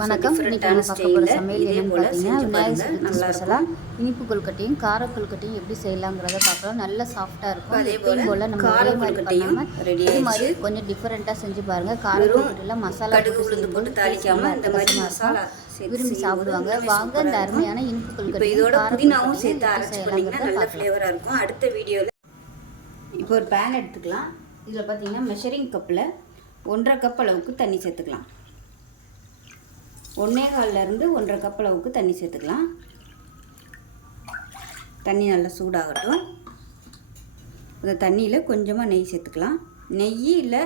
வணக்கம். இன்னைக்கு நம்ம பார்க்க போகிற சமையல் என்னன்னு பார்த்தீங்கன்னா விநாயகர் சதுர்த்தி ஸ்பெஷலாக இனிப்பு கொழுக்கட்டையும் கார கொழுக்கட்டையும் எப்படி செய்யலாங்கிறத பார்க்கலாம் நல்லா சாஃப்டாக இருக்கும். அதே எப்பயும் போல நம்ம கார ஒரே மாதிரி பண்ணாமல் இது மாதிரி. கொஞ்சம் டிஃப்ரெண்ட்டாக செஞ்சு பாருங்கள் கார வெறும் கொழுக்கட்டையில் மசாலா போட்டு தாளிக்காம இந்த மாதிரி மசாலா விரும்பி செய்யும்போது சாப்பிடுவாங்க. வாங்க இருக்கும். அருமையான இனிப்பு கொழுக்கட்டையும் இதோட புதினாவும் சேர்த்து அரைச்சி பண்ணிங்கன்னா நல்ல ஃப்ளேவராக இருக்கும். அடுத்த வீடியோவில் இப்போ ஒரு பேன் எடுத்துக்கலாம். இதில் பார்த்தீங்கன்னா மெஷரிங் கப்பில் ஒன்றரை கப் அளவுக்கு தண்ணி சேர்த்துக்கலாம். ஒன்றே இருந்து ஒன்றரை கப் அளவுக்கு தண்ணி சேர்த்துக்கலாம். தண்ணி நல்லா சூடாகட்டும். அந்த தண்ணியில் கொஞ்சமாக நெய் சேர்த்துக்கலாம். நெய் இல்லை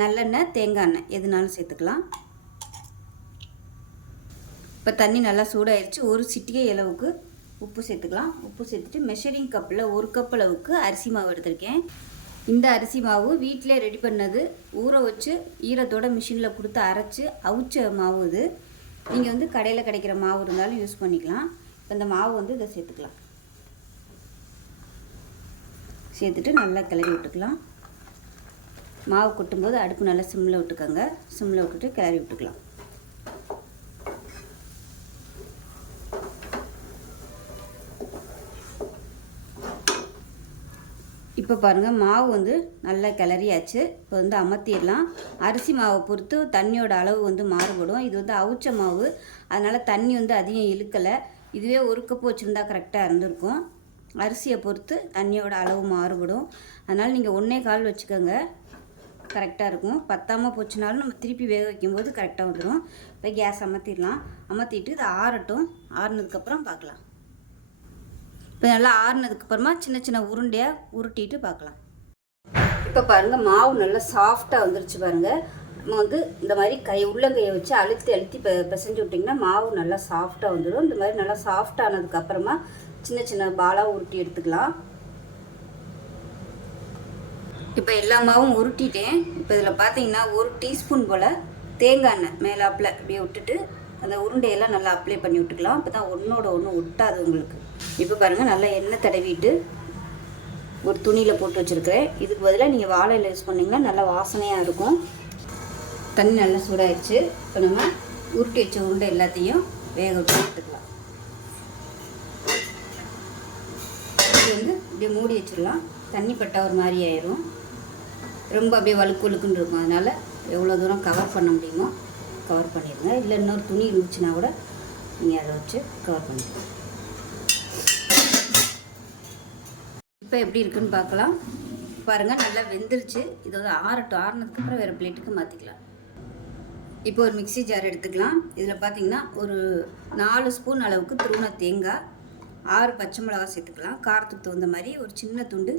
நல்லெண்ணெய் தேங்காய் எண்ணெய் எதுனாலும் சேர்த்துக்கலாம். இப்போ தண்ணி நல்லா சூடாயிருச்சு. ஒரு சிட்டிகை அளவுக்கு உப்பு சேர்த்துக்கலாம். உப்பு சேர்த்துட்டு மெஷரிங் கப்பில் ஒரு கப் அளவுக்கு அரிசி மாவு எடுத்திருக்கேன். இந்த அரிசி மாவு வீட்டிலே ரெடி பண்ணது. ஊற வச்சு ஈரத்தோட மிஷினில் கொடுத்து அரைச்சி அவிச்ச மாவு இது. நீங்கள் வந்து கடையில் கிடைக்கிற மாவு இருந்தாலும் யூஸ் பண்ணிக்கலாம். இப்போ இந்த மாவு வந்து இதை சேர்த்துக்கலாம். சேர்த்துட்டு நல்லா கிளறி விட்டுக்கலாம். மாவு கொட்டும்போது அடுப்பு நல்லா சிம்மில் விட்டுக்கோங்க. சிம்மில் விட்டுட்டு கிளறி விட்டுக்கலாம். இப்போ பாருங்கள் மாவு வந்து நல்லா கிளறியாச்சு. இப்போ வந்து அமர்த்திடலாம் அரிசி மாவை பொறுத்து தண்ணியோட அளவு வந்து மாறுபடும். இது வந்து அவுச்ச மாவு. அதனால் தண்ணி வந்து அதிகம் இழுக்கலை. இதுவே ஒரு கப்பு வச்சுருந்தா கரெக்டாக இருந்திருக்கும். அரிசியை பொறுத்து தண்ணியோட அளவு மாறுபடும். அதனால் நீங்கள் ஒன்றே கால் வச்சுக்கோங்க. கரெக்டாக இருக்கும். பத்தாமல் போச்சுனாலும் நம்ம திருப்பி வேக வைக்கும்போது கரெக்டாக வந்துடும் இப்போ கேஸ் அமர்த்திடலாம் அமர்த்திட்டு இது ஆறட்டும். ஆறுனதுக்கப்புறம் பார்க்கலாம். இப்போ நல்லா ஆறுனதுக்கப்புறமா சின்ன சின்ன உருண்டையாக உருட்டிட்டு பார்க்கலாம். இப்போ பாருங்கள் மாவு நல்லா சாஃப்டாக வந்துருச்சு பாருங்கள் நம்ம வந்து இந்த மாதிரி கை உள்ளங்கையை வச்சு அழுத்தி அழுத்தி பெ பிசைஞ்சு விட்டிங்கன்னா மாவு நல்லா சாஃப்டாக வந்துடும் இந்த மாதிரி நல்லா சாஃப்ட் ஆனதுக்கப்புறமா சின்ன சின்ன பாலாக உருட்டி எடுத்துக்கலாம். இப்போ எல்லா மாவும் உருட்டிட்டேன். இப்போ இதில் பார்த்தீங்கன்னா ஒரு டீஸ்பூன் போல் தேங்காய் எண்ணெய் மேலாப்பில் அப்படியே விட்டுட்டு அந்த உருண்டையெல்லாம் நல்லா அப்ளை பண்ணி விட்டுக்கலாம். அப்போ தான் ஒன்றோட ஒன்று ஒட்டாது உங்களுக்கு. இப்போ பாருங்கள் நல்லா எண்ணெய் தடவிட்டு ஒரு துணியில் போட்டு வச்சுருக்கிறேன். இதுக்கு பதிலாக நீங்கள் வாழையில் யூஸ் பண்ணிங்கன்னா நல்லா வாசனையாக இருக்கும். தண்ணி நல்லா சூடாயிடுச்சு இப்போ நம்ம உருட்டி வச்ச உருண்டை எல்லாத்தையும் வேக விட்டு எடுத்துக்கலாம். இது வந்து இப்படியே மூடி வச்சிடலாம். தண்ணி பட்டா ஒரு மாதிரி ஆயிரும். ரொம்ப அப்படியே வழுக்கு வழுக்குன்னு இருக்கும். அதனால் எவ்வளோ தூரம் கவர் பண்ண முடியுமோ கவர் பண்ணிடுங்க. இல்லை இன்னொரு துணி இருந்துச்சுன்னா கூட நீங்கள் அதை வச்சு கவர் பண்ணிக்கலாம். இப்போ எப்படி இருக்குன்னு பார்க்கலாம். பாருங்கள் நல்லா வெந்துருச்சு. இது வந்து ஆறட்டும். ஆறுனதுக்கப்புறம் வேறு பிளேட்டுக்கு மாற்றிக்கலாம் இப்போ ஒரு மிக்ஸி ஜார் எடுத்துக்கலாம். இதில் பார்த்தீங்கன்னா ஒரு நாலு ஸ்பூன் அளவுக்கு துருவன தேங்காய் ஆறு பச்சை மிளகா சேர்த்துக்கலாம். காரத்துக்கு தகுந்த மாதிரி ஒரு சின்ன துண்டு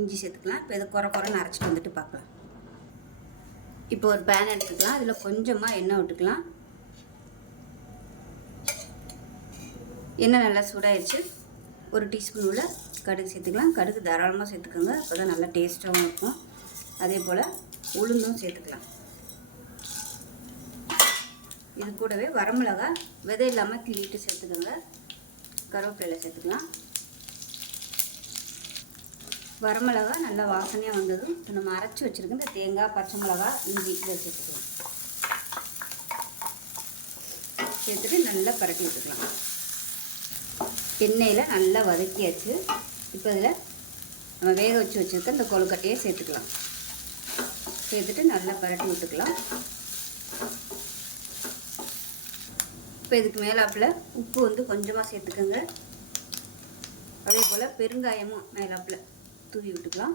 இஞ்சி சேர்த்துக்கலாம். இப்போ இதை குறை குறைன்னு அரைச்சிட்டு வந்துட்டு பார்க்கலாம். இப்போ ஒரு பேன் எடுத்துக்கலாம். இதில் கொஞ்சமாக எண்ணெய் விட்டுக்கலாம். எண்ணெய் நல்லா சூடாயிருச்சு. ஒரு டீஸ்பூன் உள்ள கடுகு சேர்த்துக்கலாம். கடுகு தாராளமாக சேர்த்துக்கோங்க. அப்போ தான் நல்லா டேஸ்ட்டாகவும் இருக்கும். அதே போல் உளுந்தும் சேர்த்துக்கலாம். இது கூடவே வரமிளகா விதை இல்லாமல் கிள்ளிட்டு சேர்த்துக்கோங்க. கருவேப்பிலை சேர்த்துக்கலாம். வரமிளகா நல்லா வாசனையாக வந்ததும் இப்போ நம்ம அரைச்சி வச்சுருக்க இந்த தேங்காய் பச்சை மிளகா இஞ்சி இதை சேர்த்துக்கலாம். சேர்த்துட்டு நல்லா பரட்டி விட்டுக்கலாம். எண்ணெயில் நல்லா வதக்கியாச்சு. இப்போ இதில் நம்ம வேக வச்சு வச்சுருக்க இந்த கொழுக்கட்டையை சேர்த்துக்கலாம். சேர்த்துட்டு நல்லா பரட்டி விட்டுக்கலாம். இப்போ இதுக்கு மேலாப்பில் உப்பு வந்து கொஞ்சமாக சேர்த்துக்கோங்க. அதே போல் பெருங்காயமும் மேலாப்பில் தூவி விட்டுக்கலாம்.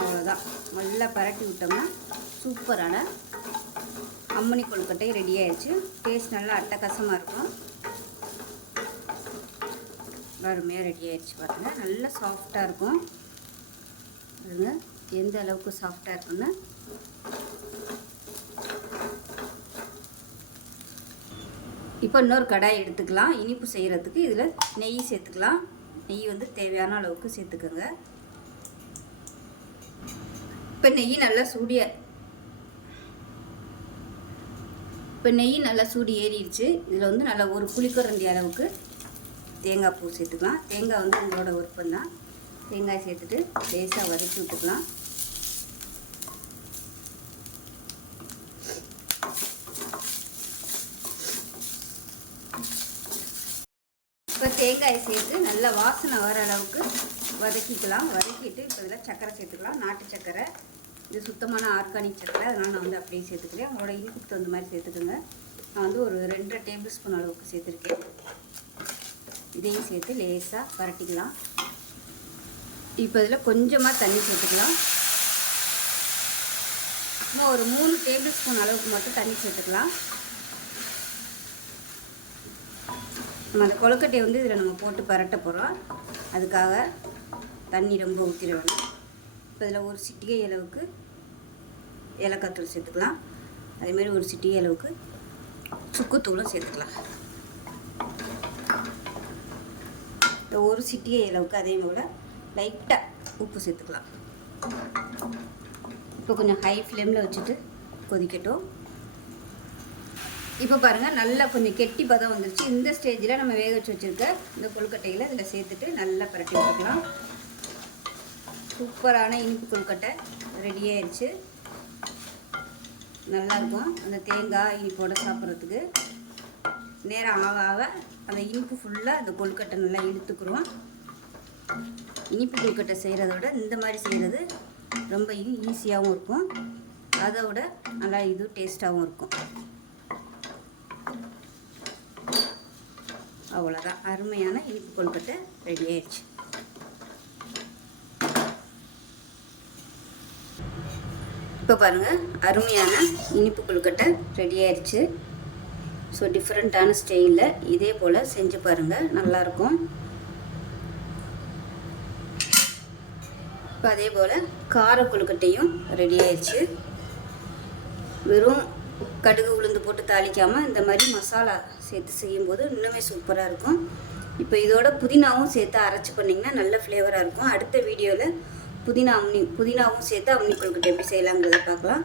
அவ்வளோதான். நல்லா பரட்டி விட்டோம்னா சூப்பரான அம்மணி கொழுக்கட்டை ரெடி ஆயிடுச்சு. டேஸ்ட் நல்லா அட்டகாசமாக இருக்கும். அருமையாக ரெடி ஆயிடுச்சு பாருங்க நல்லா சாஃப்டாக இருக்கும். பாருங்க எந்த அளவுக்கு சாஃப்டாக இருக்குன்னு இப்போ இன்னொரு கடாய் எடுத்துக்கலாம். இனிப்பு செய்கிறதுக்கு இதில் நெய் சேர்த்துக்கலாம். நெய் வந்து தேவையான அளவுக்கு சேர்த்துக்கோங்க. இப்போ நெய் நல்லா சூடிய இப்போ நெய் நல்லா சூடு ஏறிடுச்சு. இதில் வந்து நல்லா ஒரு புளிக்கரண்டி அளவுக்கு தேங்காய் பூ சேர்த்துக்கலாம். தேங்காய் வந்து உங்களோட விருப்பம் தான் தேங்காய் சேர்த்துட்டு லேசாக வதக்கி விட்டுக்கலாம். இப்போ தேங்காயை சேர்த்து நல்லா வாசனை வர அளவுக்கு வதக்கிக்கலாம். வதக்கிட்டு இப்போ இதில் சக்கரை சேர்த்துக்கலாம். நாட்டு சக்கரை இது சுத்தமான ஆர்கானிக் சக்கரை அதனால் நான் வந்து அப்படியே சேர்த்துக்கிறேன் உங்களோட இனிப்புக்கு தகுந்த மாதிரி சேர்த்துக்கோங்க. நான் வந்து ஒரு ரெண்டரை டேபிள் ஸ்பூன் அளவுக்கு சேர்த்துருக்கேன். இதையும் சேர்த்து லேசாக பரட்டிக்கலாம். இப்போ இதில் கொஞ்சமாக தண்ணி சேர்த்துக்கலாம். இன்னும் ஒரு மூணு டேபிள் ஸ்பூன் அளவுக்கு மட்டும் தண்ணி சேர்த்துக்கலாம். நம்ம அந்த கொழுக்கட்டையை வந்து இதில் நம்ம போட்டு பரட்ட போகிறோம் அதுக்காக தண்ணி ரொம்ப ஊற்றிட வேணும். இப்போ இதில் ஒரு சிட்டிகை அளவுக்கு ஏலக்காய் சேர்த்துக்கலாம். அதேமாரி ஒரு சிட்டிகை அளவுக்கு சுக்குத்தூளும் சேர்த்துக்கலாம். இந்த ஒரு சிட்டிகை அளவுக்கு அதே போல் லைட்டாக உப்பு சேர்த்துக்கலாம். இப்போ கொஞ்சம் ஹை ஃப்ளேமில் வச்சுட்டு கொதிக்கட்டும். இப்போ பாருங்கள் நல்லா கொஞ்சம் கெட்டி பதம் வந்துருச்சு. இந்த ஸ்டேஜில் நம்ம வேக வச்சு வச்சுருக்க இந்த கொழுக்கட்டைகளை இதில் சேர்த்துட்டு நல்லா பரட்டி விட்டுக்கலாம் சூப்பரான இனிப்பு கொழுக்கட்டை ரெடி ஆயிடுச்சு நல்லாயிருக்கும் அந்த தேங்காய் இனிப்போட சாப்பிட்றதுக்கு. நேரம் ஆக ஆக அந்த இனிப்பு ஃபுல்லாக அந்த கொழுக்கட்டை நல்லா இழுத்துக்குறோம். இனிப்பு கொழுக்கட்டை செய்கிறத விட இந்த மாதிரி செய்கிறது ரொம்ப ஈஸியாகவும் இருக்கும். அதை விட நல்லா இது டேஸ்ட்டாகவும் இருக்கும். அவ்வளோதான் அருமையான இனிப்பு கொழுக்கட்டை ரெடி ஆயிடுச்சு. இப்போ பாருங்கள் அருமையான இனிப்பு கொழுக்கட்டை ரெடி ஆயிடுச்சு. ஸோ டிஃப்ரெண்ட்டான ஸ்டைலில் இதே போல் செஞ்சு பாருங்கள் நல்லாயிருக்கும். இப்போ அதே போல் கார கொழுக்கட்டையும் ரெடி ஆயிடுச்சு. வெறும் கடுகு உளுந்து போட்டு தாளிக்காமல் இந்த மாதிரி மசாலா சேர்த்து செய்யும்போது இன்னுமே சூப்பராக இருக்கும். இப்போ இதோட புதினாவும் சேர்த்து அரைச்சி பண்ணிங்கன்னா நல்ல ஃப்ளேவராக இருக்கும். அடுத்த வீடியோவில் புதினா அம்னி புதினாவும் சேர்த்து அம்னி கொழுக்கட்டை எப்படி செய்யலாங்கிறத பார்க்கலாம்.